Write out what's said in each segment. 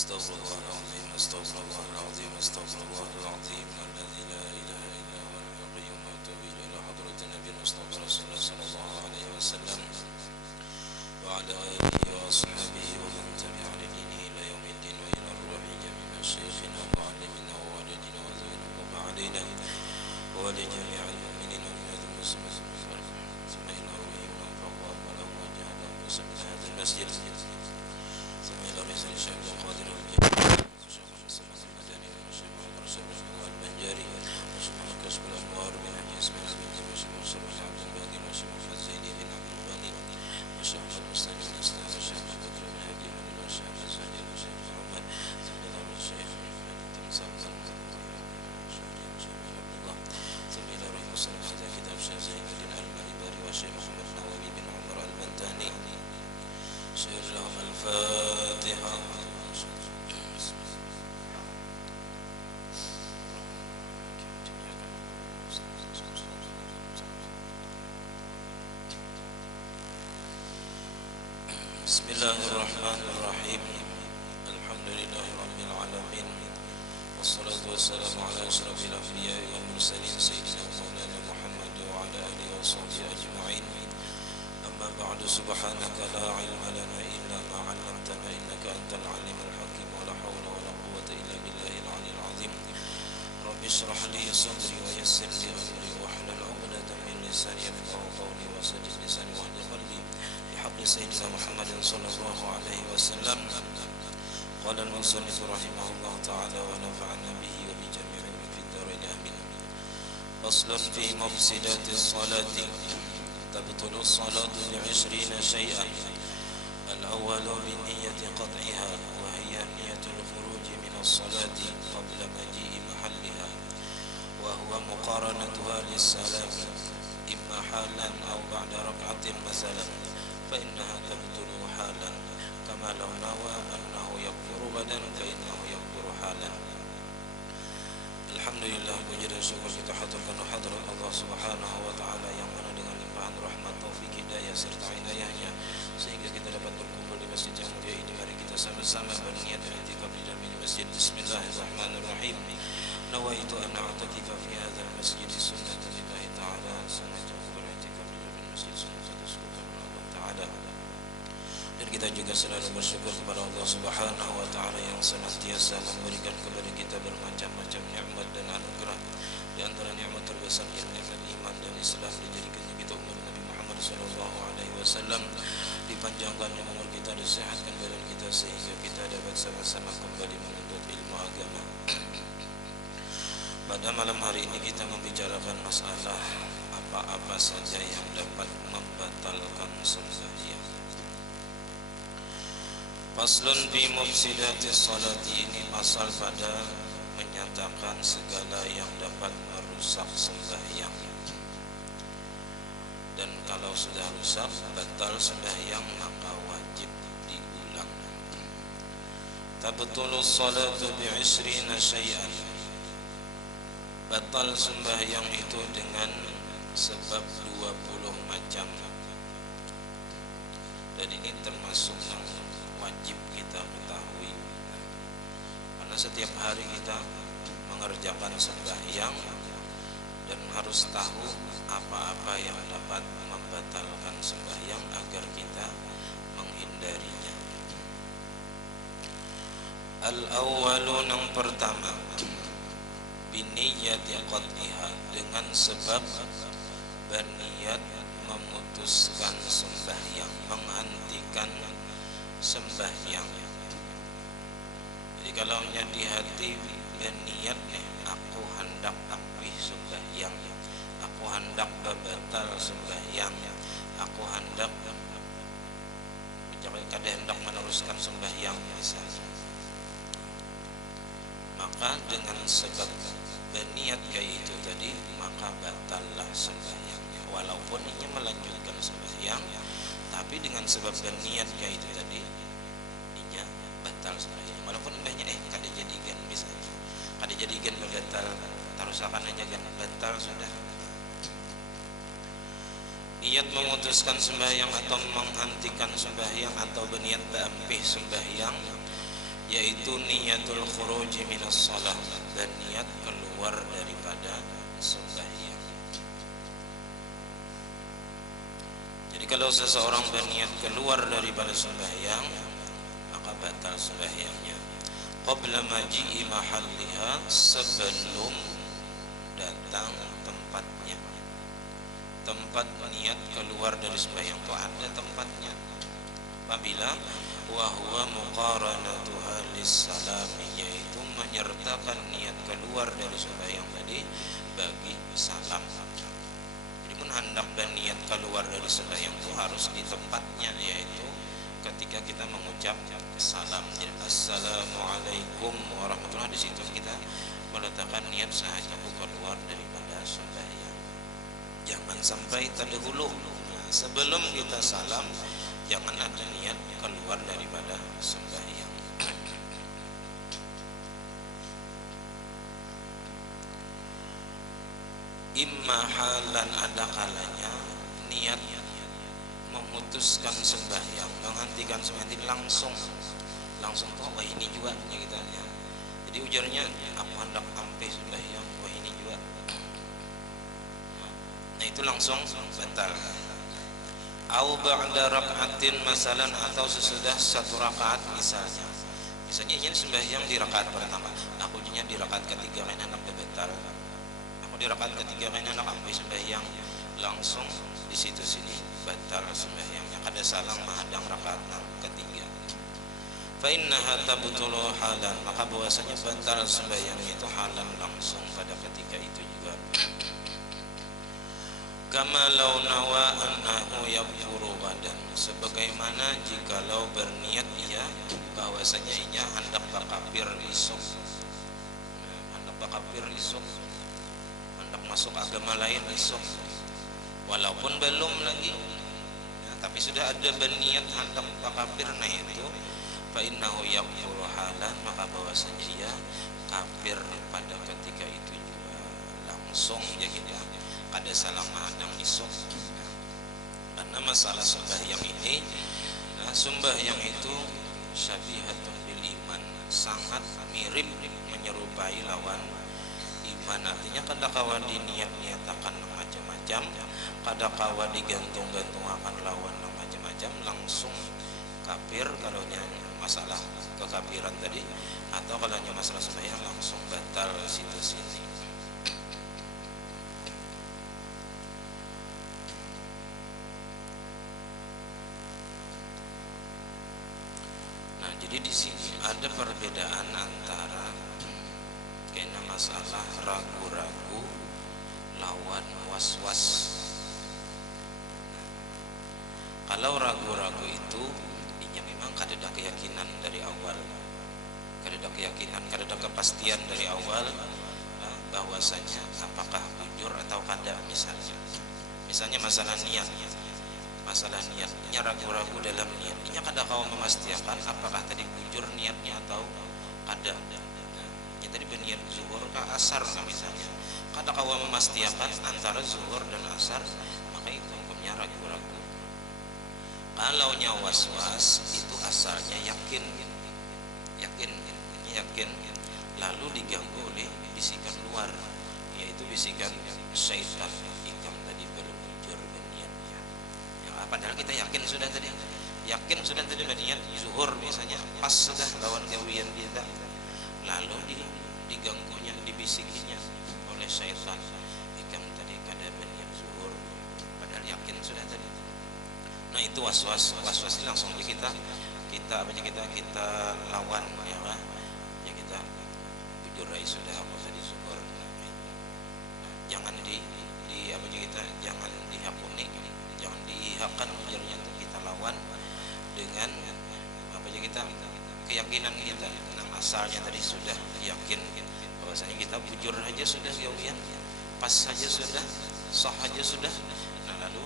استغفر الله العظيم استغفر الله العظيم استغفر الله العظيم الذي لا إله إلا هو الحي القيوم وأتوب إلى حضرة النبي المصطفى رسول الله صلى الله عليه وسلم وعلى آله وأصحابه ومن تبع لدينه إلى يوم الدين وإلى الروح جميع مشايخنا ومعلمنا ووالدنا وزوجنا وما علينا ولجميع المؤمنين والمؤمنات المسلمين ثم إلى روحهم وأنفقوا أموالهم وجهدهم وسمنا هذا المسجد ثم إلى رسول الشيخ القادر الجليل الشيخ محمد المدني والشيخ محمد رشيد البنجاري والشيخ محمد كشف الأنوار بن حجي إسماعيل بن جبل والشيخ مصطفى بن عبد الباقي والشيخ محمد زيدي بن عبد الغني والشيخ محمد مستنير بن أسلام والشيخ محمد بكر بن هادي والشيخ محمد زهير والشيخ محمد ثم إلى الشيخ محمد تمسام ثم إلى رحمه صلى الله عليه كتاب الشيخ زين الدين المالباري والشيخ محمد النووي بن عمر البنتاني شير لهم الفاتحة. بسم الله الرحمن الرحيم الحمد لله رب العالمين والصلاة والسلام على أشرف الأنبياء والمرسلين سيدنا مولانا محمد وعلى آله وصحبه أجمعين. أما بعد سبحانك لا علم لنا إلا ما علمتنا إنك أنت العليم الحكيم ولا حول ولا قوة إلا بالله العلي العظيم. رب اشرح لي صدري ويسر لي أمري واحلل عقدة من لساني يفقهوا قولي وسدد لساني واهد قلبي بحق سيدنا محمد صلى الله عليه وسلم. قال المصنف رحمه الله تعالى ونفعنا به وبجميع في الدارين آمين. فصل في مفسدات الصلاة. تبطل الصلاة ب20 شيئا. الأول بنية قطعها وهي نية الخروج من الصلاة قبل مجيء محلها وهو مقارنتها للسلام إما حالا أو بعد ركعة مثلا فإنها تبطل حالا كما لو نوى أنه يكفر غدا فإنه يكفر حالا. Alhamdulillah, puji dan syukur kita haturkan hadirat Allah Subhanahu wa taala yang mana dengan limpahan rahmat, taufik, hidayah serta inayahnya sehingga kita dapat berkumpul di masjid yang mulia ini. Mari kita sama-sama berniat i'tikaf di dalam masjid. Bismillahirrahmanirrahim. Nawaitu an a'takifa fi hadzal masjid sunnatan lillahi ta'ala. Sengaja beriktikaf di dalam masjid sunnatan Allah taala. Dan kita juga selalu bersyukur kepada Allah Subhanahu wa taala yang senantiasa memberikan kepada kita bermacam-macam nikmat dan anugerah. Di antara nikmat terbesar ialah nikmat iman dan Islam, dijadikannya kita umat Nabi Muhammad sallallahu alaihi wasallam, dipanjangkannya umur kita, disehatkan badan kita sehingga kita dapat sama-sama kembali menuntut ilmu agama. Pada malam hari ini kita membicarakan masalah apa-apa saja yang dapat membatalkan sembahyang. Faslun fi mufsidatis salati, ini pasal pada menyatakan segala yang dapat merusak sembahyang. Dan kalau sudah rusak batal sembahyang maka wajib diulang. Tabtulus salatu bi20 syai'an. Batal sembahyang itu dengan sebab 20 macam. Dan ini termasuk yang wajib kita ketahui, karena setiap hari kita mengerjakan sembahyang dan harus tahu apa-apa yang dapat membatalkan sembahyang agar kita menghindarinya. Al-awwalu, yang pertama, biniyati qat'iha, dengan sebab berniat memutuskan sembahyang, menghentikan sembahyang. Jadi kalau di hati berniat aku hendak akui sembahyang, aku hendak batal sembahyang, aku hendak hendak meneruskan sembahyang misalnya, maka dengan sebab berniat kayak itu tadi maka batallah sembahyangnya. Walaupun ini melanjutkan sembahyang, tapi dengan sebab berniat kayak itu tadi inya batal sembahyang. Walaupun banyak kada jadikan misalnya, kada jadikan batal, tarusakan aja kan batal sudah. Niat memutuskan sembahyang atau menghentikan sembahyang atau berniat berampih sembahyang yaitu niyatul khuruji minas shalah, dan niat keluar daripada sembahyang. Jadi kalau seseorang berniat keluar daripada sembahyang, maka batal sembahyangnya. Qabla maji'i mahalliha, sebelum datang tempatnya. Tempat niat keluar dari sembahyang itu ada tempatnya. Apabila wa huwa muqaranatuha lis-salami, yaitu menyertakan niat keluar dari sembahyang tadi bagi salam. Jadi pun hendak dan niat keluar dari sembahyang itu harus di tempatnya, yaitu ketika kita mengucap salam. Jadi assalamualaikum warahmatullahi, di situ kita meletakkan niat sahaja keluar daripada sembahyang. Jangan sampai terdahulu. Nah, sebelum kita salam, jangan ada niat keluar daripada sembahyang. Imma halan, ada kalanya niat memutuskan sembahyang, menghentikan sembahyang langsung oh ini juga ya kita ya. Jadi ujarnya aku hendak sampai sembahyang, oh ini juga. Nah itu langsung batal. Au ba'da rak'atin masalan, atau sesudah satu rakaat misalnya ingin sembahyang di rakaat pertama, aku jadinya di rakaat ketiga main anak batal. Aku di rakaat ketiga main anak sampai sembahyang, langsung di situ sini batal sembahyangnya. Kada salam menghadang rakaat ketiga. Fa innaha tabtulu halan, maka bahwasanya batal sembahyangnya itu halan, langsung pada ketika itu juga. Kama law nawa annahu yafuru badan, sebagaimana jikalau berniat ia bahwasanya ia hendak bakapir isuk, hendak masuk agama lain isuk, walaupun belum lagi ya, tapi sudah ada berniat hendak bakapir. Nah itu fa innahu yafuru halan, maka bahwasanya ia kafir pada ketika itu juga langsung ya kita. Ada salam menghadang isuk. Karena masalah sembahyang ini, nah, sembahyang itu syabihatun bil iman, sangat mirip menyerupai lawan iman. Artinya kadakawa diniat-niatakan macam-macam, kadakawa digantung-gantungkan lawan macam-macam, langsung kafir kalau masalah kekafiran tadi, atau kalau masalah sembahyang langsung batal situ sini. Jadi di sini ada perbedaan antara kena masalah ragu-ragu lawan was-was. Kalau ragu-ragu itu ini memang kada ada keyakinan dari awal, kada ada keyakinan, kada ada kepastian dari awal bahwasanya apakah jujur atau kada. Misalnya masalah niatnya ragu-ragu dalam niatnya, kada kau memastikan apakah tadi bujur niatnya atau kada. Ya tadi berniat zuhur ke asar misalnya, kada kau memastikan antara zuhur dan asar, maka itu hukumnya ragu-ragu. Kalau was-was itu asalnya yakin, lalu diganggu oleh bisikan luar, yaitu bisikan syaitan yang tadi berbujur berniatnya. Padahal kita yakin sudah tadi berniat zuhur misalnya, pas sudah lawan gawian kita, lalu diganggunya, dibisikinya oleh syaitan ikam tadi kada berniat zuhur, padahal yakin sudah tadi. Nah itu was-was ini langsung kita lawan ya kan, ya kita bujur sudah apa tadi zuhur. Jangan jangan dihapuni, jangan diihakan ujarnya, untuk kita lawan dengan kita keyakinan kita. Nah asalnya tadi sudah yakin bahwasanya kita bujur aja sudah gawian, pas saja sudah, sah aja sudah. Nah lalu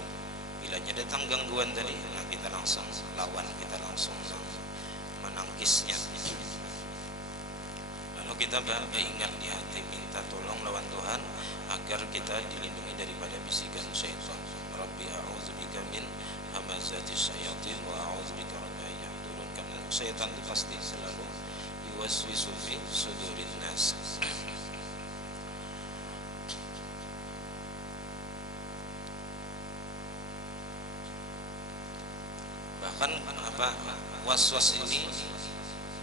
bilanya datang gangguan tadi, nah kita langsung lawan, kita langsung menangkisnya. Lalu kita ingat di hati, minta tolong lawan Tuhan agar kita dilindungi daripada bisikan syaitan. Rabbi a'udzubika min hamazati syayatin wa a'udzubika rabbi yahdurun. Karena syaitan itu pasti selalu yuwaswisu fi sudurin nas. Bahkan waswas ini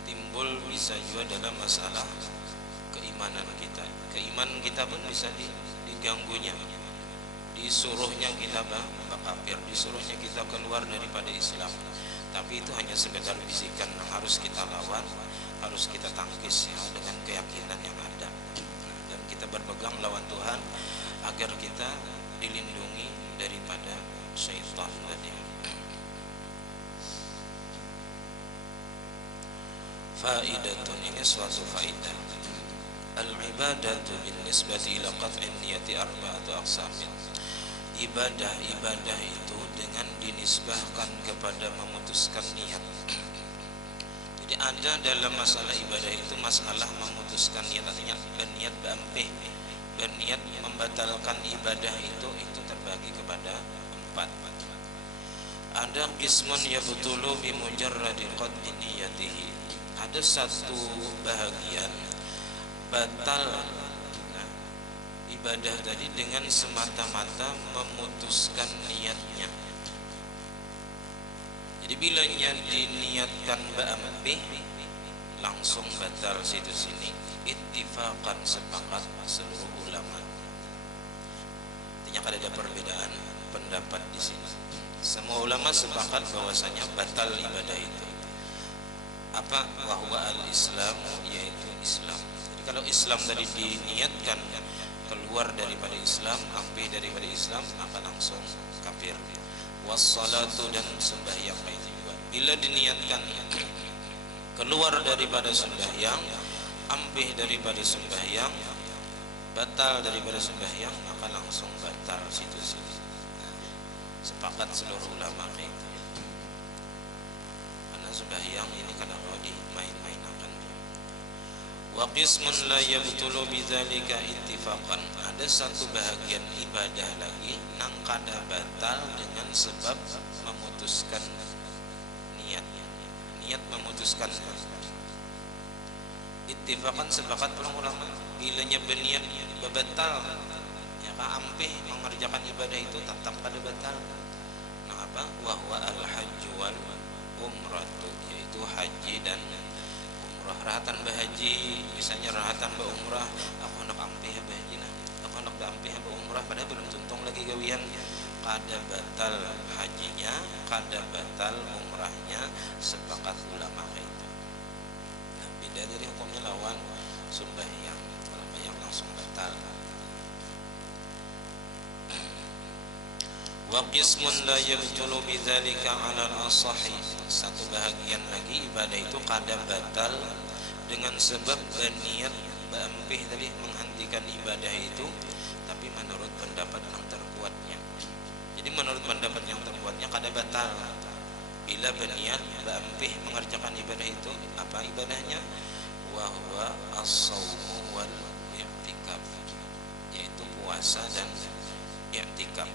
timbul bisa juga dalam masalah keimanan kita. Keimanan kita pun bisa diganggunya, disuruhnya kita kafir, disuruhnya kita keluar daripada Islam. Tapi itu hanya sekedar bisikan yang harus kita lawan, harus kita tangkis ya, dengan keyakinan yang ada. Dan kita berpegang lawan Tuhan agar kita dilindungi daripada syaitan tadi. Faidatun, ini suatu faidah. Al-ibadatu bin nisbati ila qat'in niyati arba'atu aqsamin. Ibadah itu dengan dinisbahkan kepada memutuskan niat. Jadi ada dalam masalah ibadah itu masalah memutuskan niat, artinya berniat berniat membatalkan ibadah itu terbagi kepada 4. Ada qismun yabtulu bi mujarradi qat'i niyatihi. Ada satu bahagian batal ibadah tadi dengan semata-mata memutuskan niatnya. Jadi bilanya diniatkan ba'ampih langsung batal situ sini. Ittifaqan, sepakat seluruh ulama. Artinya ada perbedaan pendapat di sini. Semua ulama sepakat bahwasanya batal ibadah itu. Apa? Wahwa al-Islam, yaitu Islam. Jadi kalau Islam tadi diniatkan keluar daripada Islam, ampih daripada Islam, maka langsung kafir. Wassalatu, dan sembahyang itu juga. Bila diniatkan keluar daripada sembahyang, ampih daripada sembahyang, batal daripada sembahyang, maka langsung batal situ-situ. Sepakat seluruh ulama itu. Sembahyang ini kadang-kadang dimain-mainakan. Wa qismun la yabtulu bidzalika ittifaqan. Ada satu bahagian ibadah lagi nang kada batal dengan sebab memutuskan niat. Niat memutuskan. Ittifaqan, sepakat para ulama. Bilanya berniat batal, ya ampih mengerjakan ibadah itu tetap kada batal. Nah apa? Wa huwa al-hajj wal umratu, yaitu haji dan umrah. Rahatan bahaji, misalnya rahatan ba umrah, aku nak ampih bahaji nah, aku nak ampih ba umrah, padahal belum tuntung lagi gawian, kada batal hajinya, kada batal umrahnya, sepakat ulama itu. Nah, beda dari hukumnya lawan sembahyang. Kalau sembahyang langsung batal. Wa qismun la yabtulu bidzalika 'ala al-asahi. Satu bahagian lagi ibadah itu kada batal dengan sebab berniat ba'ampih tadi menghentikan ibadah itu, tapi menurut pendapat yang terkuatnya. Jadi menurut pendapat yang terkuatnya kada batal bila berniat ba'ampih mengerjakan ibadah itu. Apa ibadahnya? Wa huwa as-shaumu wal i'tikaf, yaitu puasa dan i'tikaf.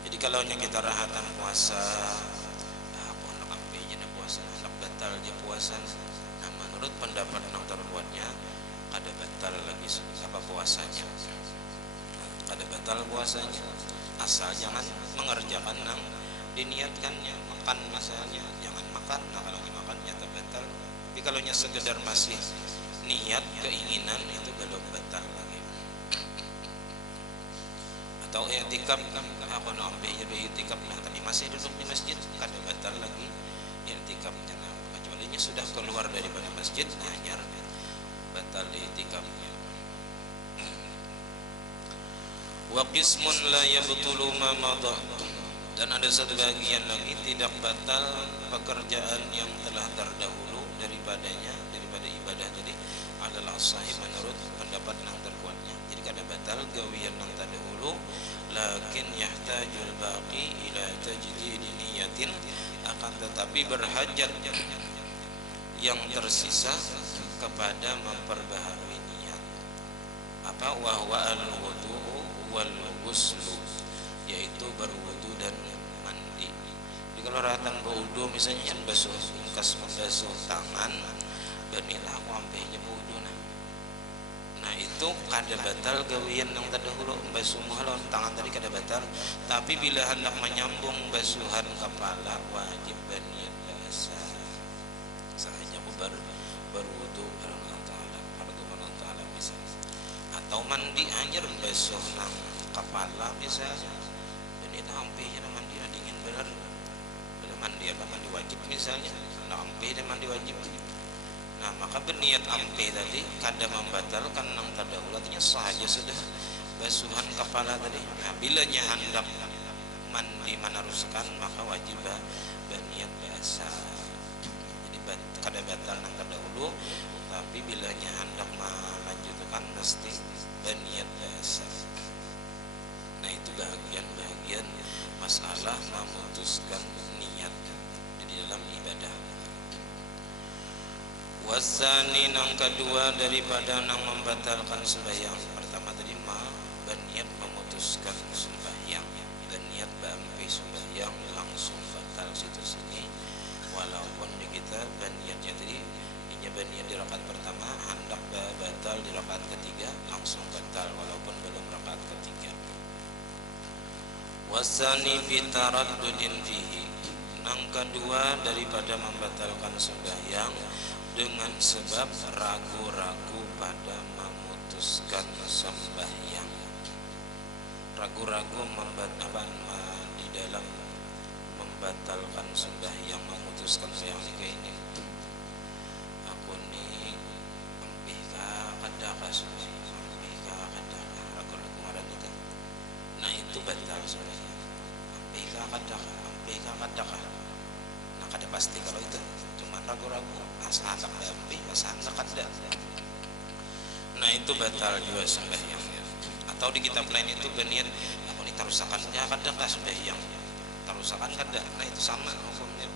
Jadi kalau kita rahatan puasa, aku nak ampih je puasa, nak batal je puasa. Nah, menurut pendapat yang terkuatnya kada batal lagi apa puasanya. Kada batal puasanya, asal jangan mengerjakan yang diniatkannya. Makan misalnya, jangan makan. Nah, kalau makan nyata batal. Tapi kalau sekedar masih niat keinginan, itu belum batal lagi. Atau i'tikaf, aku nak ambil je i'tikaf lah, tapi masih duduk di masjid, kada batal lagi i'tikafnya. Kecuali sudah keluar daripada masjid, hanya batal i'tikafnya. Wa qismun la yabtulu ma madha. Dan ada satu bagian lagi tidak batal pekerjaan yang telah terdahulu daripadanya, daripada ibadah tadi, adalah sahih menurut pendapat yang terkuatnya. Jadi kada batal gawian yang terdahulu, lakin yahtajul baqi ila tajdid niyatin, akan tetapi berhajat yang tersisa kepada memperbaharui niat. Apa? Wa huwa al-wudu'u wal ghuslu, yaitu berwudu dan mandi. Jadi kalau rahatan berwudu misalnya basuh, bekas membasuh tangan, benilah aku ampe nya wudu nah itu kada batal gawian yang terdahulu basuh muka lawan tangan tadi kada batal, tapi bila hendak menyambung basuhan kepala wajib berniat biasa sahanya aku berwudu karena Allah Ta'ala fardu Allah Ta'ala misalnya, atau mandi anjir basuh nang kepala misalnya berniat ampe nya mandi dingin bener bila mandi apa mandi wajib misalnya nah ampe dan mandi wajib. Nah maka berniat ampe tadi kada membatalkan nang terdahulu, artinya sahaja sudah basuhan kepala tadi. Nah bilanya hendak mandi meneruskan maka wajib berniat biasa. Jadi kada batal nang terdahulu, tapi bilanya hendak melanjutkan mesti berniat biasa. Nah itu bagian-bagian masalah memutuskan niat di dalam ibadah. Wasani nang kedua daripada nang membatalkan sembahyang. Pertama tadi berniat memutuskan sembahyang, berniat bampe sembahyang langsung batal situ sini. Walaupun di kita berniatnya tadi berniat di rakaat pertama hendak batal di rakaat ketiga langsung batal walaupun belum rakaat ketiga. Wasani bitaraddudin fihi. Nang kedua daripada membatalkan sembahyang dengan sebab ragu-ragu pada memutuskan sembahyang. Ragu-ragu di dalam membatalkan sembahyang, memutuskan sembahyang ini. Aku ni ampih ka kada ka sembahyang, ampih ka kada ka ragu-ragu ngaran itu. Nah itu batal sembahyang. Ampih ka kada ka. Nah kada pasti kalau itu. Ragu-ragu asal hendak bampi asal hendak kada. Nah itu batal juga sembahyangnya. Atau di kitab lain itu berniat aku ini tarusakannya kada ka sembahyang, tarusakan kada. Nah itu sama hukumnya.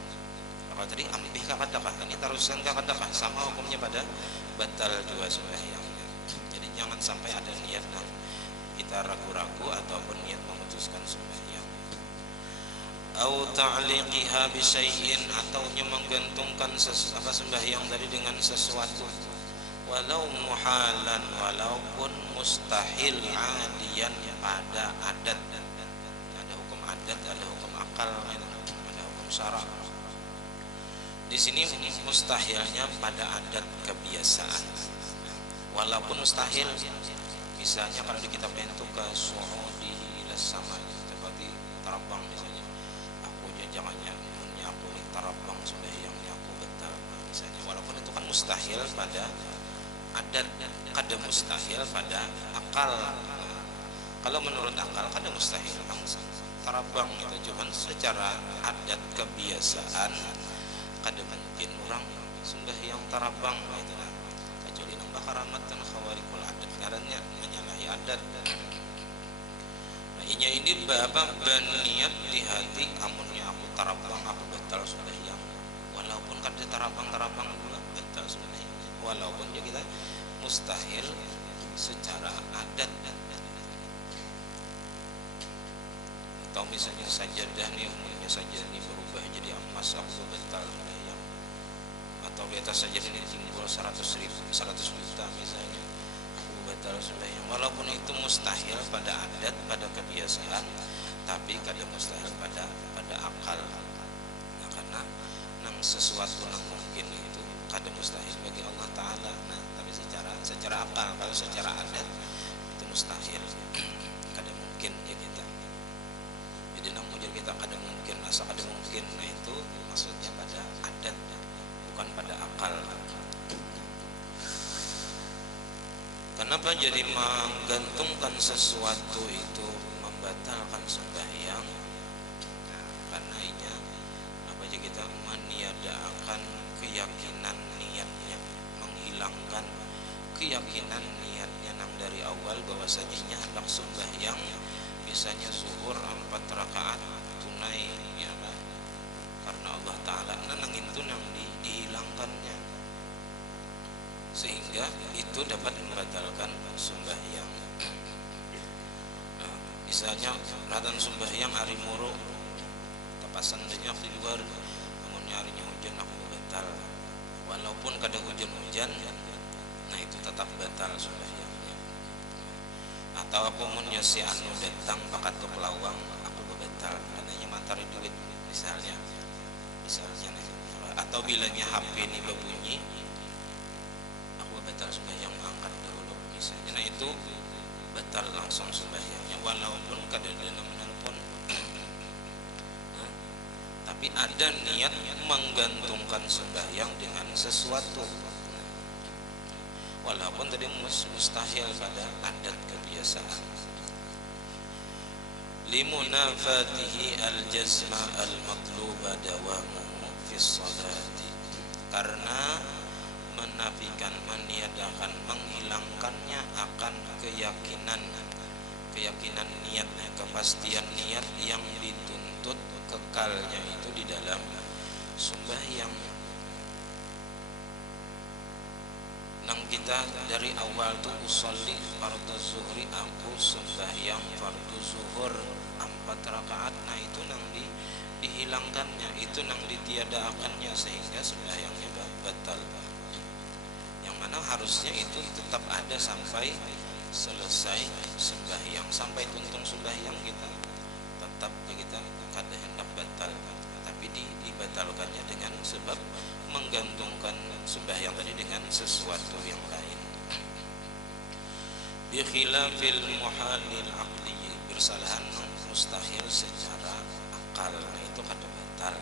Kalau tadi ampih ka kada ka, ini tarusan ka kada ka, sama hukumnya pada batal juga sembahyangnya. Jadi jangan sampai ada niat kita ragu-ragu ataupun niat memutuskan sembahyang. Au ta'liqiha bi syai'in, atau menggantungkan sembahyang tadi dengan sesuatu, walau muhalan, walaupun mustahil, adian pada adat. Ada hukum adat, ada hukum akal, ada hukum syara. Di sini mustahilnya pada adat kebiasaan. Walaupun mustahil, misalnya kalau di kitab lain itu ke su'udi ila sama, seperti tarabang misalnya. Jangannya aku ni tarabang sembahyangnya aku batal misalnya, walaupun itu kan mustahil pada adat, kada mustahil pada akal. Kalau menurut akal kada mustahil tarabang itu, cuman secara adat kebiasaan kada mungkin orang sembahyang tarabang itu kan, kecuali nang bakaramat dan khawarikul adat ngarannya menyalahi adat. Nah ini bapak berniat di hati amunnya aku tarabang aku batal sembahyang, walaupun kada tarabang pula batal sembahyang, walaupun ya kita mustahil secara adat. Atau misalnya sajadah nih, umumnya sajadah ini berubah jadi emas aku batal sembahyang, atau di atas sajadah ini timbul 100 juta misalnya aku batal sembahyang, walaupun itu mustahil pada adat, pada kebiasaan, tapi kada mustahil pada akal. Nah, karena nang sesuatu nang mungkin itu kada mustahil bagi Allah Ta'ala. Nah tapi secara akal, kalau secara adat itu mustahil, kada mungkin ya kita. Jadi nang mujur kita kada mungkin, asa kada mungkin, nah itu maksudnya pada adat, bukan pada akal. Kenapa jadi menggantungkan sesuatu itu membatalkan sembahyang? Nah, karena ini apa aja kita meniadakan keyakinan niatnya, menghilangkan keyakinan niatnya nang dari awal bahwasanya hendak sembahyang, misalnya zuhur 4 rakaat tunai ya kan? Karena Allah Ta'ala nang itu nang dihilangkannya, sehingga itu dapat membatalkan sembahyang. Nah, misalnya ratan sembahyang hari muru tapasan banyak di luar, namun harinya hujan aku batal, walaupun kada hujan-hujan, nah itu tetap batal sembahyangnya. Atau apa munnya si anu datang pakatuk lawang aku batal karena matahari duit misalnya nih. Atau bilanya HP ini berbunyi aku batal sembahyang angkat dulu misalnya, nah itu batal langsung sembahyangnya walaupun kada ada menelpon. Tapi ada niat menggantungkan sembahyang dengan sesuatu, walaupun tadi mustahil pada adat kebiasaan. Limunafatihi al-jazma al-matluba dawamuhu fis salati, karena menafikan, meniadakan, menghilangkannya akan keyakinan niat, kepastian niat yang dituntut kekalnya itu di dalam sembahyang. Nang kita dari awal tuh usolli fardhu zuhri, aku sembahyang fardhu zuhur 4 rakaat, nah itu nang dihilangkannya, itu nang ditiadakannya sehingga sembahyangnya batal. Yang mana harusnya itu tetap ada sampai selesai sembahyang, sampai tuntung sembahyang kita tetap kita kada hendak batal, tapi dibatalkannya dengan sebab menggantungkan sembahyang tadi dengan sesuatu yang lain. Bi khilafil muhalil aqli, bersalahan mustahil secara akal, nah itu kada batal.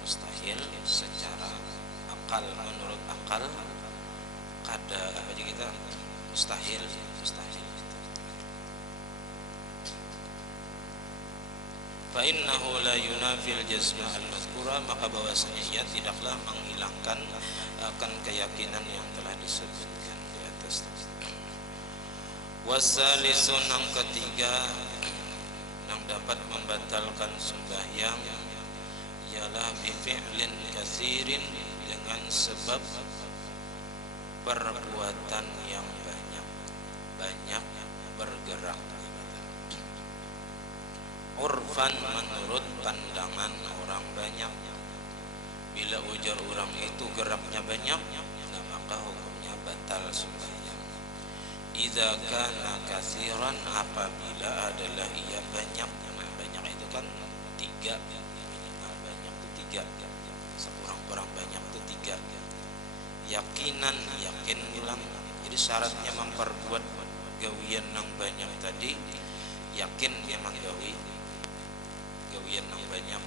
Mustahil secara akal, menurut akal kada apa aja kita mustahil. Fa innahu la yunafil jazma al-mazkura, maka bahwasanya ia tidaklah menghilangkan akan keyakinan yang telah disebutkan di atas. Wasalisun, yang ketiga yang dapat membatalkan sembahyang ialah bifi'lin katsirin, dengan sebab perbuatan yang banyak bergerak. Urfan, menurut pandangan orang banyak, bila ujar orang itu geraknya banyak, nah maka hukumnya batal sembahyang. Idza kana katsiran, apabila adalah ia banyak. Nah, banyak itu kan 3, minimal banyak itu 3, sekurang-kurang banyak itu 3. Yakinan, yakin ulang. Jadi syaratnya memperbuat gawian yang banyak tadi yakin memang gawian yang banyak.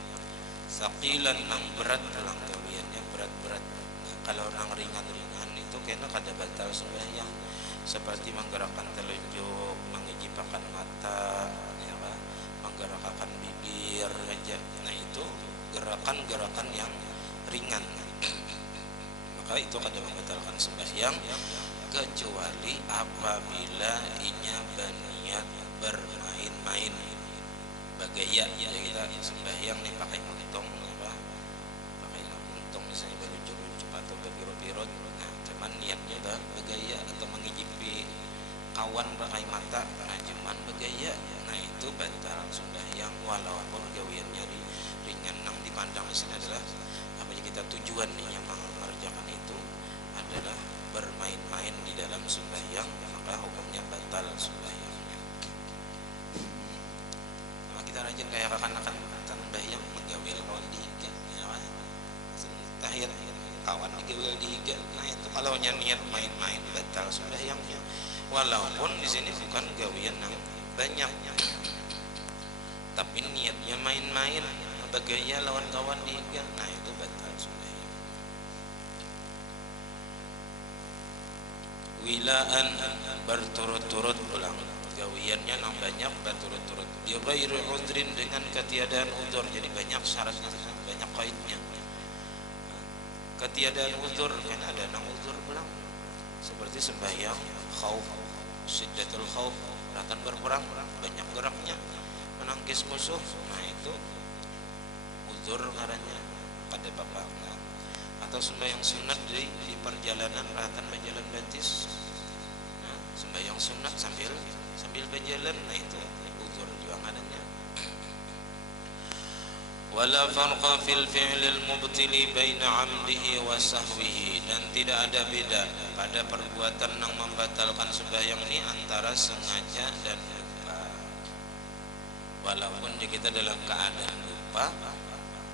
Saqilan, yang berat dalam gawiannya berat. Nah, kalau orang ringan itu kena kada batal sembahyang, seperti menggerakkan telunjuk, mengijipakan mata, ya kan? Menggerakkan bibir aja. Nah itu gerakan-gerakan yang ringan, maka itu kada membatalkan sembahyang, kecuali apabila inya berniat bermain-main, bagaya ya kita sembahyang nih pakai montong misalnya beruncuk-uncuk atau berbirut-birut, nah cuman niatnya bagaya, atau mengijipi kawan pakai mata, nah cuman bagaya, nah itu batal sembahyang walaupun gawiannya ringan. Yang dipandang di sini adalah apa kita tujuan yang mengerjakan itu adalah bermain-main di dalam sembahyang, maka hukumnya batal sembahyangnya. Nah, kita rajin kayak kakan-kakan sembahyang menggawil kawan di higa, ya kan? Tahiyat kawan digawil di higa, nah itu kalau niat main-main batal sembahyangnya, walaupun di sini bukan gawian yang banyak, tapi niatnya main-main, bagaya lawan kawan di higa, nah itu batal sembahyang. Wilaan, berturut-turut ulang, gawiannya yang banyak berturut-turut. Dia ghairi udrin, dengan ketiadaan udzur, jadi banyak syaratnya, banyak kaidnya. Ketiadaan udzur, kan ada nang udzur ulang, seperti sembahyang khauf, syiddatul khauf, akan berperang, banyak geraknya, menangkis musuh, nah itu udzur ngarannya kada bapak. Atau sembahyang sunat di perjalanan, ratan berjalan batis, nah, sembahyang sunat sambil berjalan, nah itu udzur juga ngarannya. Wala farqa fil fi'lil mubtili baina 'amdihi wa sahwihi, dan tidak ada beda pada perbuatan yang membatalkan sembahyang ini antara sengaja dan lupa. Walaupun kita dalam keadaan lupa,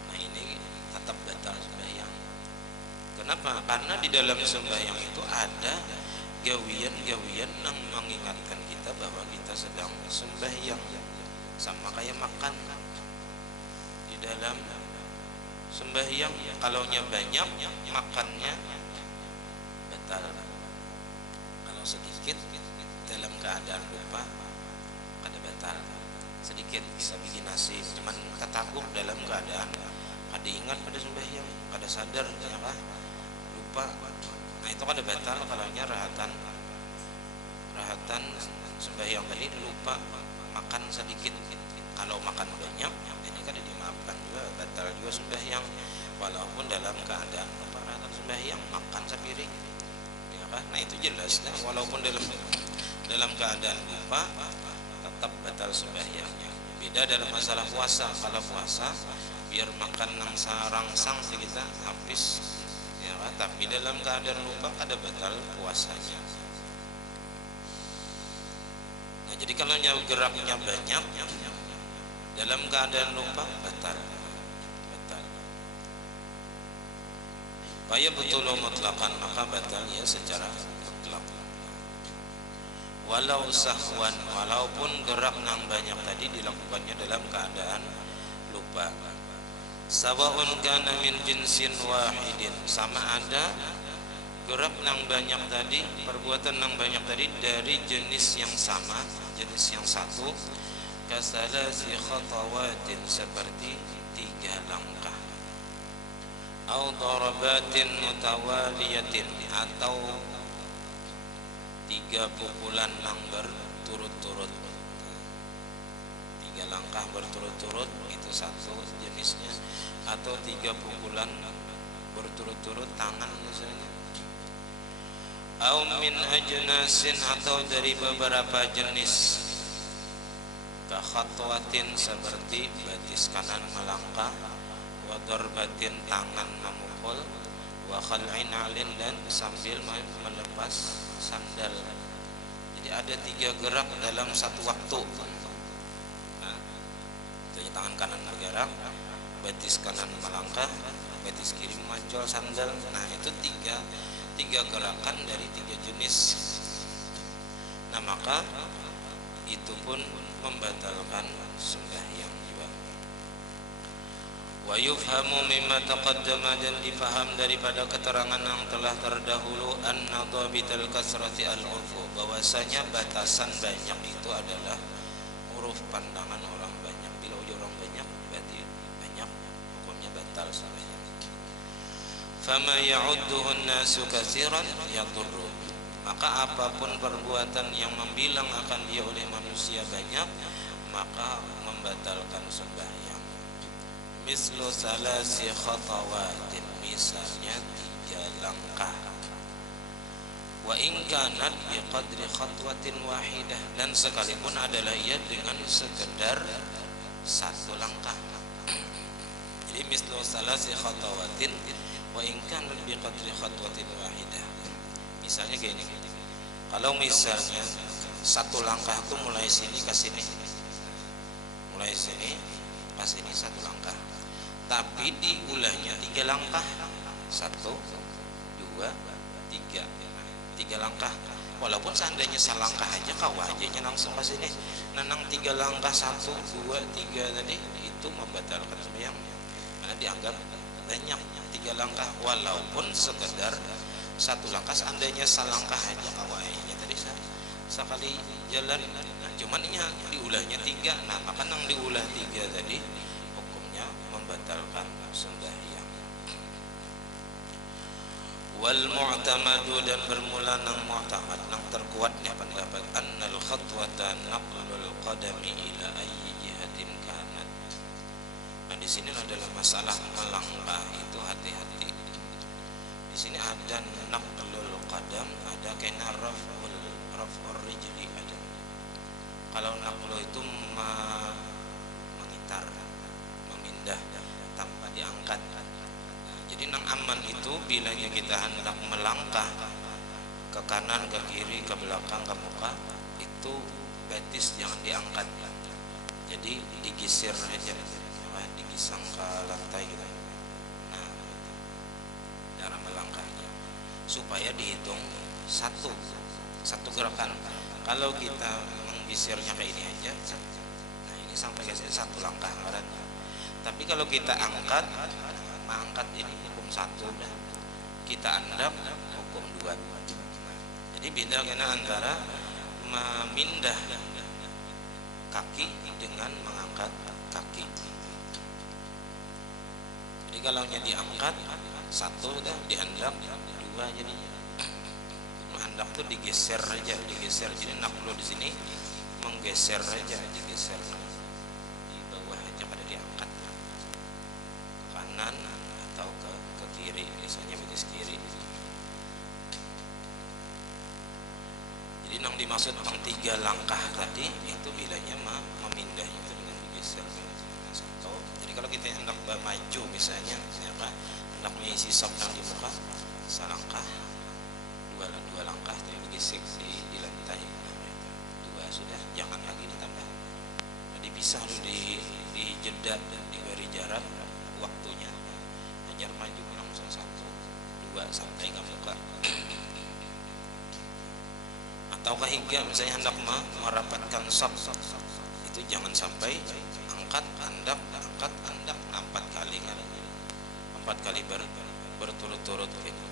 nah ini tetap batal sembahyang. Kenapa? Karena di dalam sembahyang itu ada gawian-gawian yang mengingatkan kita bahwa kita sedang sembahyang. Sama kayak makan. Di dalam sembahyang kalaunya banyak, makannya batal. Kalau sedikit dalam keadaan lupa, kada batal. Sedikit bisa bikin nasi, cuman ketakut dalam keadaan kada ingat pada sembahyang, kada sadar apa lupa. Nah itu kada batal kalaunya rahatan sembahyang tadi lupa makan sedikit. Kalau makan banyak ini kada dimaafkan juga, batal juga sembahyang walaupun dalam keadaan rahatan sembahyang makan sepiring, ya kan? Nah itu jelas nah, walaupun dalam keadaan lupa tetap batal sembahyangnya. Beda dalam masalah puasa. Kalau puasa biar makan nang sarangsang kita habis, ya kan? Tapi dalam keadaan lupa kada batal puasanya. Nah jadi kalau geraknya banyak dalam keadaan lupa batal. Kaya betul mutlakan, maka batal ya secara mutlak. Walau sahwan, walaupun gerak nang banyak tadi dilakukannya dalam keadaan lupa. Sawaun kana min jinsin wahidin, sama ada gerak nang banyak tadi, perbuatan nang banyak tadi dari jenis yang sama, jenis yang satu. Kasalasi khatawatin, seperti 3 langkah. Au darabatin mutawaliyatin, atau 3 pukulan yang berturut-turut. 3 langkah berturut-turut itu satu jenisnya, atau 3 pukulan berturut-turut tangan misalnya. Au min ajnasin, atau dari beberapa jenis. Kakhatwatin, seperti batis kanan melangkah, wa darbatin, tangan memukul, wa khal'in alin, dan sambil melepas sandal. Jadi ada 3 gerak dalam satu waktu. Nah, jadi tangan kanan bergerak, batis kanan melangkah, batis kiri mengancol sandal. Nah itu tiga gerakan dari 3 jenis. Nah maka itu pun membatalkan sembahyang juga. Wa yufhamu mimma taqaddama, dan difaham daripada keterangan yang telah terdahulu, anna dhabital kasrati al-urfu, bahwasanya batasan banyak itu adalah uruf, pandangan orang banyak. Bila orang banyak berarti banyak, hukumnya batal sembahyang. Fama ya'udduhu an-nasu katsiran yadurru, maka apapun perbuatan yang membilang akan dia oleh manusia banyak, maka membatalkan sembahyang. Mislu salasi khatawatin, misalnya 3 langkah. Wa in kanat biqadri khatwatin wahidah, dan sekalipun adalah ia dengan sekedar 1 langkah. Jadi mislu salasi khatawatin wa in kanat biqadri khatwatin wahidah. Misalnya gini, kalau misalnya 1 langkah itu mulai sini ke sini, mulai sini ke sini 1 langkah, tapi diulahnya 3 langkah, 1, 2, 3, 3 langkah. Walaupun seandainya selangkah aja, kau ajanya langsung ke sini. Nenang 3 langkah, 1, 2, 3 tadi itu membatalkan sembahyang, karena dianggap banyak 3 langkah, walaupun sekedar 1 langkah. Seandainya selangkah aja kawainya tadi sekali jalan, nah cuman ini diulahnya 3. Nah maka nang diulah 3 tadi hukumnya membatalkan sembahyang. Wal mu'tamadu, dan bermula nang mu'tamad, nang terkuatnya pendapat, annal khatwata naqlul qadami ila ayyi jihatin kanat. Nah di sini adalah masalah melangkah itu, hati-hati. Di sini ada naqlul qadam, ada kena raf'ur rijli ada. Kalau naqlu itu mengitar, memindah. diangkat. Jadi nang aman itu bilanya kita hendak melangkah ke kanan, ke kiri, ke belakang, ke muka, itu betis jangan diangkat. Jadi digeser aja, digisang ke lantai gitu. Nah, cara melangkahnya supaya dihitung satu gerakan. Kalau kita menggesernya kayak ini aja, nah ini sampai geser satu langkah baratnya. Tapi kalau kita angkat ini hukum satu, dan kita andam hukum dua. Jadi beda karena antara memindah kaki dengan mengangkat kaki. Jadi kalau diangkat satu udah diandam, dua jadinya. Menandam tuh digeser aja, jadi naklu di sini menggeser aja, digeser di bawah aja pada diangkat ke kanan atau ke kiri, misalnya betis kiri. Jadi yang dimaksud 3 langkah tadi itu bilanya memindah itu dengan digeser. Jadi kalau kita hendak maju misalnya hendak mengisi sop yang di muka, selangkah, dua langkah tapi digesek di lantai, dua sudah, jangan lagi ditambah. Dipisah dulu, di jeda, diberi jarak waktunya, ajar maju langsung 1, 2 sampai ke muka. Ataukah hingga misalnya hendak merapatkan sop, itu jangan sampai angkat andap 4 kali kan, 4 kali berturut-turut gitu.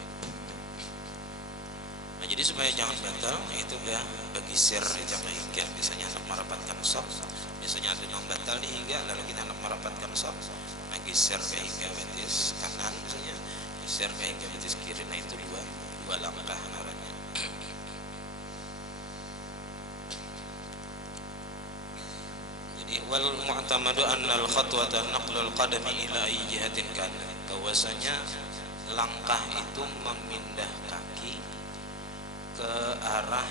Nah jadi supaya jangan batal, itu ya bergeser aja hingga. Misalnya hendak merapatkan sop, biasanya ada yang batal di hingga, lalu kita hendak merapatkan sop, nah geser ke hingga betis kanan, misalnya geser ke hingga betis kiri. Nah itu dua langkah namanya. Wal mu'tamadu anna al-khatwata naqlul qadami ila ayyi jihatin kan, bahwasanya langkah itu memindah kaki ke arah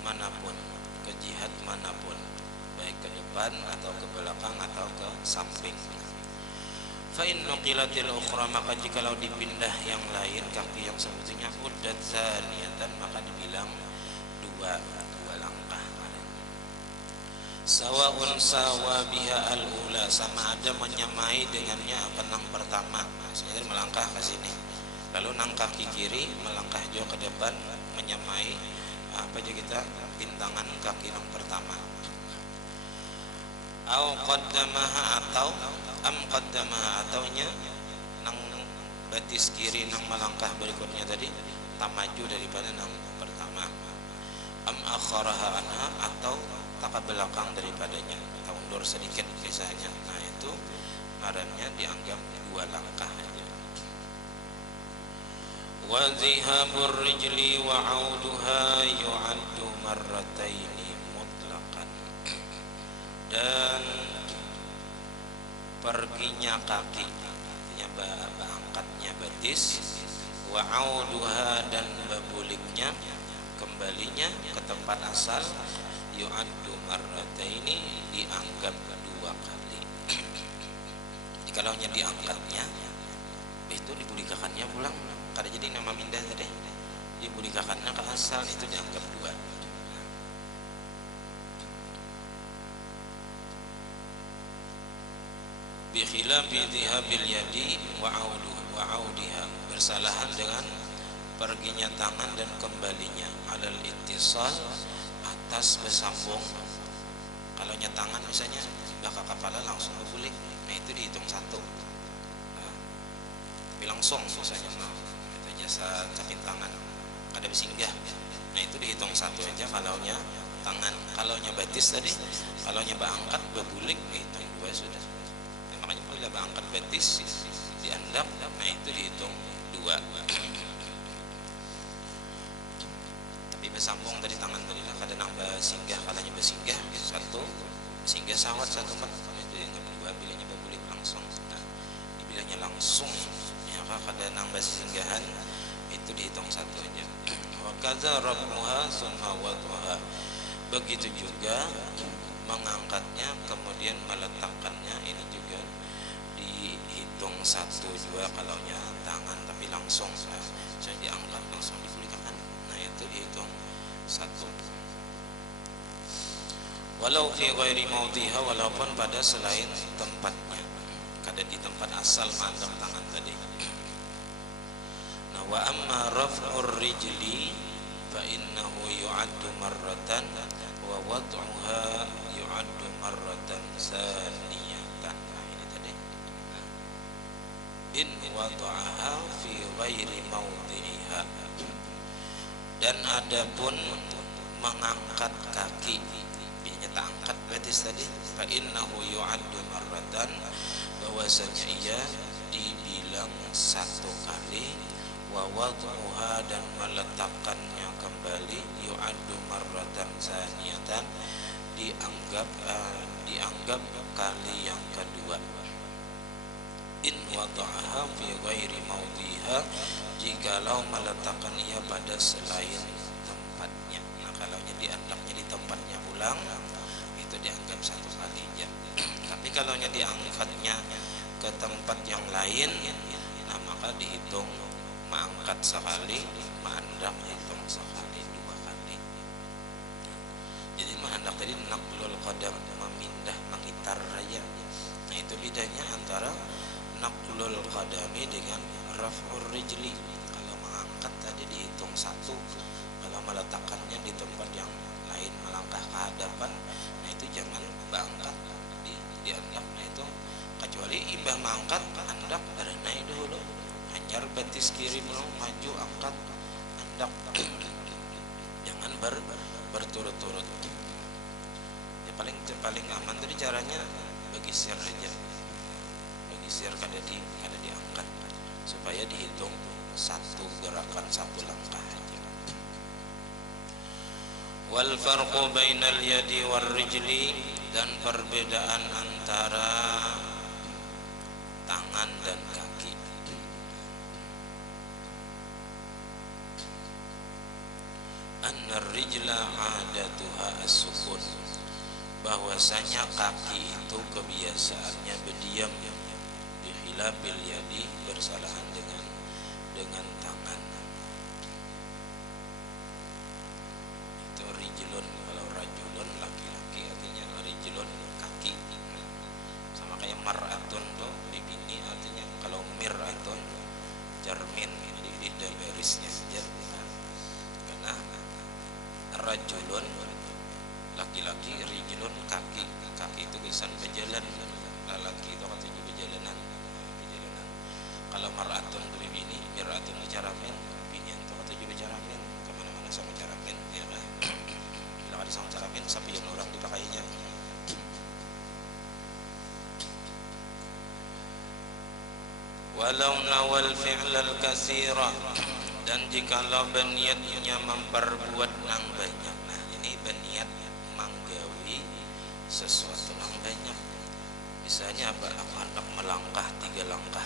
manapun, ke jihad manapun, baik ke depan atau ke belakang atau ke samping. Fa in nuqilatil ukhra, maka jikalau dipindah yang lain kaki yang sebetulnya uddat zaniyatan, maka dibilang dua langkah. Sawaun sawa biha al-ula, sama ada menyamai dengannya penang pertama. Maksudnya melangkah ke sini, lalu nang kaki kiri melangkah jauh ke depan, menyamai apa aja kita bintangan kaki nang pertama. Au qaddamaha, atau am qaddamaha, ataunya nang batis kiri nang melangkah berikutnya tadi tak maju daripada nang pertama. Am akharaha anha, atau tak ke belakang daripadanya, atau undur sedikit misalnya. Nah itu ngarannya dianggap 2 langkah aja. Wa zihabur rijli wa auduha yu'addu marrataini mutlaqan, dan perginya kaki, artinya angkatnya batis, wa auduha, dan babuliknya, kembalinya ke tempat asal, yu'addu marrataini, dianggap 2 kali. Jadi kalau diangkatnya itu dibulikakannya pulang, kada jadi nama mindah tadi, dibulikakannya ke asal, itu dianggap 2. Bi khilafi dhihabil yadi wa audiha, bersalahan dengan perginya tangan dan kembalinya, alal ittisal, atas bersambung. Kalau tangan misalnya belakang kepala langsung berbulik, nah itu dihitung 1. Tapi langsung misalnya itu jasa capit tangan ada bersinggah, nah itu dihitung 1 aja kalau tangan. Kalau batis tadi, kalau berangkat berbulik, hitung 2 sudah. Nah, makanya bila berangkat batis diandap, nah itu dihitung 2. Bersambung dari tangan tadi lah, kadang nambah singgah, kalanya bersinggah 1, singgah sawat 1 mat, itu yang kedua. Bilanya berbulik langsung, nah bilanya langsung ya kadang nambah singgahan, itu dihitung 1 aja. Wa kadza rabbuha summa wadhuha, begitu juga mengangkatnya kemudian meletakkannya, ini juga dihitung dihitung 1, 2 kalaunya tangan tapi langsung saya diangkat langsung diberikan. Nah itu dihitung 1. Walau fi ghairi maudhiha, walaupun pada selain tempatnya, kada di tempat asal mandang tangan tadi. Nah, wa amma raf'ur rijli fa innahu yu'addu marratan wa wad'uha yu'addu marratan saniyatan. Nah, ini tadi. In wad'aha fi ghairi maudhiha. Dan adapun mengangkat kaki, tak angkat berarti tadi fa innahu yu'addu marratan, bahwasanya ia dibilang 1 kali, wa wad'uha dan meletakkannya kembali yu'addu marratan saniyatan, dianggap kali yang kedua. In wad'aha fi ghairi maudhiha, jikalau meletakkan ia pada selain tempatnya. Nah kalaunya diandaknya di tempatnya ulang, itu dianggap 1 kali aja. Tapi kalau diangkatnya ke tempat yang lain, nah maka dihitung mengangkat sekali, menandak hitung sekali, 2 kali. Jadi menandak tadi naqlul qadam, memindah, mengitar aja. Nah itu bedanya antara naqlul qadami dengan raf'ur rijli. Kalau mengangkat tadi dihitung 1, kalau meletakkannya di tempat yang lain, melangkah ke hadapan, nah itu jangan berangkat diandak. Nah itu kecuali imbah mengangkat andak naik dulu, hanyar betis kiri belum maju angkat andak, jangan berturut-turut. Ya paling aman tadi caranya begisir aja, begisir kada diangkat, supaya dihitung 1 gerakan, 1 langkah aja. Wal farqu bainal yadi war rijli, dan perbedaan antara tangan dan kaki. Anna rijla adatuha as-sukun, bahwasanya kaki itu kebiasaannya berdiam, bi khilabil yadi, bersalahan dengan tangan. Itu rijlun, kalau rajulun laki-laki, artinya rijlun kaki. Sama kayak mar'atun tuh bibini, artinya kalau mir'atun jarmin, jadi ada barisnya saja. Karena rajulun laki-laki, rijlun kaki. Kaki itu kesan berjalan, laki itu katanya berjalanan. Kalau mar'atun bibini, mir'atun caramin, bini itu katanya bercaramin, kemana-mana sama caramin, ya kan? Bila ada sama caramin, sampai yang orang dipakainya. Walau nawal fi'lal kasira, dan jikalau berniatnya memperbuat nang banyak. Nah ini berniat menggawi sesuatu nang banyak. Misalnya apa? Aku hendak melangkah 3 langkah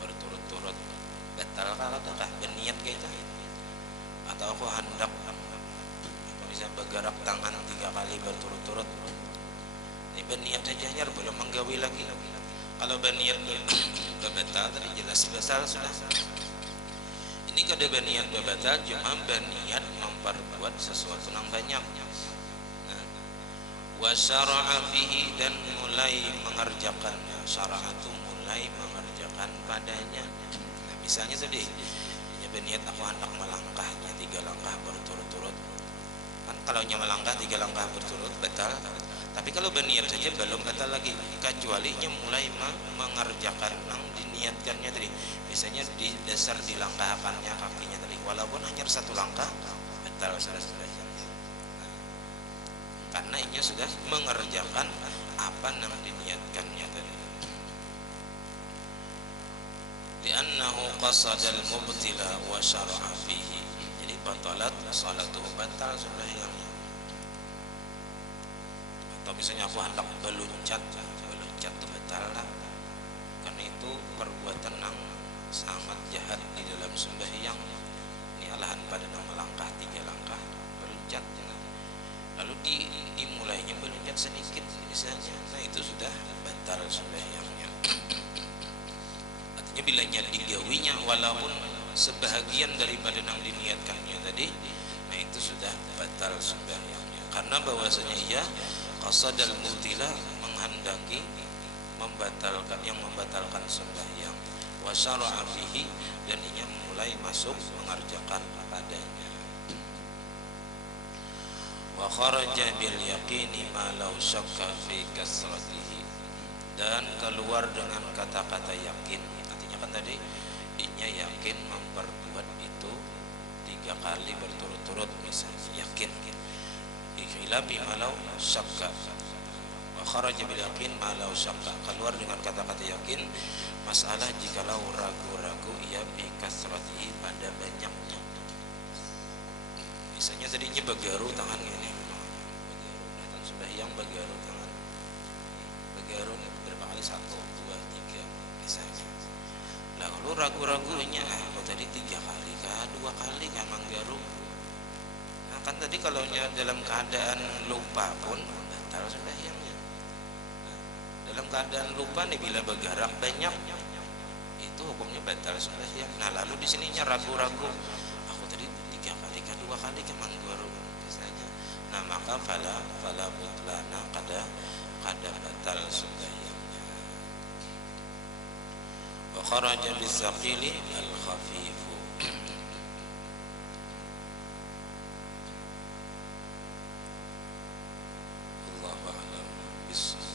berturut-turut, batal kalau tak berniat kita. Atau aku hendak bisa bergerak tangan 3 kali berturut-turut, ini berniat saja, belum menggawi lagi. Kalau berniat batal tadi jelas batal sudah. Ini kada berniat batal, cuma berniat memperbuat sesuatu yang banyak. Wa syara'a fihi, dan mulai mengerjakannya. Syara'a itu mulai mengerjakan padanya. Nah, misalnya tadi berniat aku hendak melangkahnya 3 langkah berturut-turut. Kan kalau melangkah 3 langkah berturut batal. Tapi kalau berniat saja belum batal lagi, kecuali mulai mengerjakan yang diniatkannya tadi. Misalnya di dasar dilangkahkannya kakinya tadi, walaupun hanya 1 langkah batal sudah. Karena ini sudah mengerjakan apa yang diniatkannya tadi. Li'annahu qasadal mubtila wa syara'a fihi, jadi batalat salatuhu, batal sudah yang. Atau misalnya aku hendak beluncat itu batal lah, karena itu perbuatan yang sangat jahat di dalam sembahyang. Ini alahan pada melangkah 3 langkah beluncat, lalu dimulainya beluncat sedikit misalnya, nah itu sudah batal sembahyangnya. Ini bilanya digawinya walaupun sebahagian daripada yang diniatkannya tadi, nah itu sudah batal sembahyangnya. Karena bahwasanya ia qasadal mubtila, menghendaki membatalkan sembahyang, wa syara'a fihi, dan ia mulai masuk mengerjakan padanya. Wa kharaja bil yaqini ma law syakka fi kasratihi, dan keluar dengan kata-kata yakin. Artinya kan tadi dia yakin memperbuat itu 3 kali berturut-turut, misalnya yakin. Ikhilafi ma law syakka, wa kharaja bil yaqin ma law syakka, keluar dengan kata-kata yakin masalah jikalau ragu-ragu ia fi kasratihi, pada banyaknya. Misalnya tadinya bagaru tangan ini, datang sembahyang bagaru tangan, bagaru berapa kali, 1, 2, 3 misalnya. Lah kalau ragu-ragunya kok tadi 3 kali kah, 2 kali kah manggaru. Nah kan tadi kalau dalam keadaan lupa pun batal sembahyangnya. Nah, dalam keadaan lupa nih bila bergerak banyak itu hukumnya batal sembahyang. Nah lalu di sininya ragu-ragu, aku tadi 3 kali kah, 2 kali kah manggaru misalnya. Nah maka fala butlana, kada batal sembahyang. Wa kharaja bizaqili al-khafifu, Allahu a'lam bis-shawab.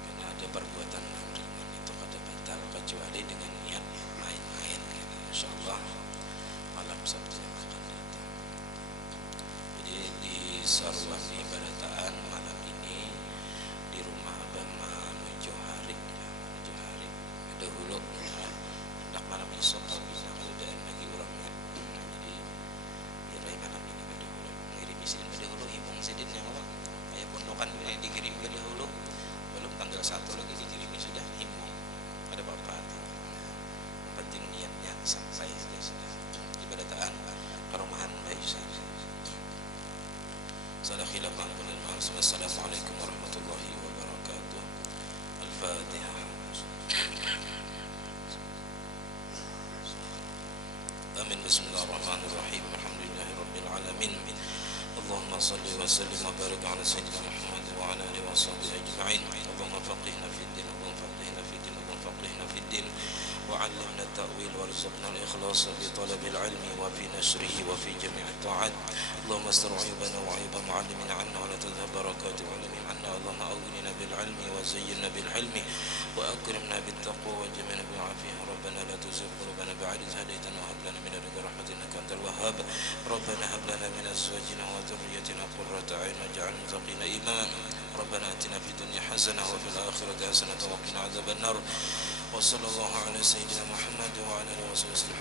Karena ada perbuatan ringan itu kada batal kecuali dengan niat main-main gitu. Insyaallah malam Sabtu yang akan datang. Jadi di Sarwani Barataan malam ini di rumah Abang menuju hari dahulu, hendak malam esok kalau bisa, kalau dan lagi orangnya. Jadi biar malam ini ke dahulu, ngirim sidin ke dahulu, hibung sidin yang apa kayak pondokan ini dikirim ke dahulu, belum tanggal 1 lagi dikirim, sudah hibung, ada apa-apa. Yang penting niatnya sampai sudah di Barataan perumahan baik saja. Assalamualaikum warahmatullahi wabarakatuh. Al-Fatihah. Amin. Bismillahirrahmanirrahim. Alhamdulillahi rabbil alamin. Allahumma salli wa sallim wa barik ala sayyidina Muhammad wa ala alihi wa sahbihi ajma'in. Allahumma faqihna fid din, Allahumma faqihna fid din, Allahumma faqihna fid din, wa 'allimna at-ta'wil warzuqna al-ikhlas fi talab al-'ilm wa fi nashrihi wa fi jami' at-ta'at. Allahumma astur 'aybana wa 'ayba mu'allimina 'anna wa la tadhhab barakatuh 'alamin 'anna. Allahumma awwilna bil 'ilmi wa zayyinna bil 'ilmi wa akrimna bit taqwa wa jamilna bil 'afiyah. Rabbana la tuzigh qulubana ba'da idh hadaytana wa hab lana min ladunka rahmatan innaka antal wahhab. Rabbana hab lana min azwajina wa dhurriyyatina qurrata a'yun waj'alna lil muttaqina imama. Rabbana atina fid dunya hasanah wa fil akhirati hasanah wa qina adzabannar. Wa sallallahu ala sayyidina Muhammad wa ala alihi wa sahbihi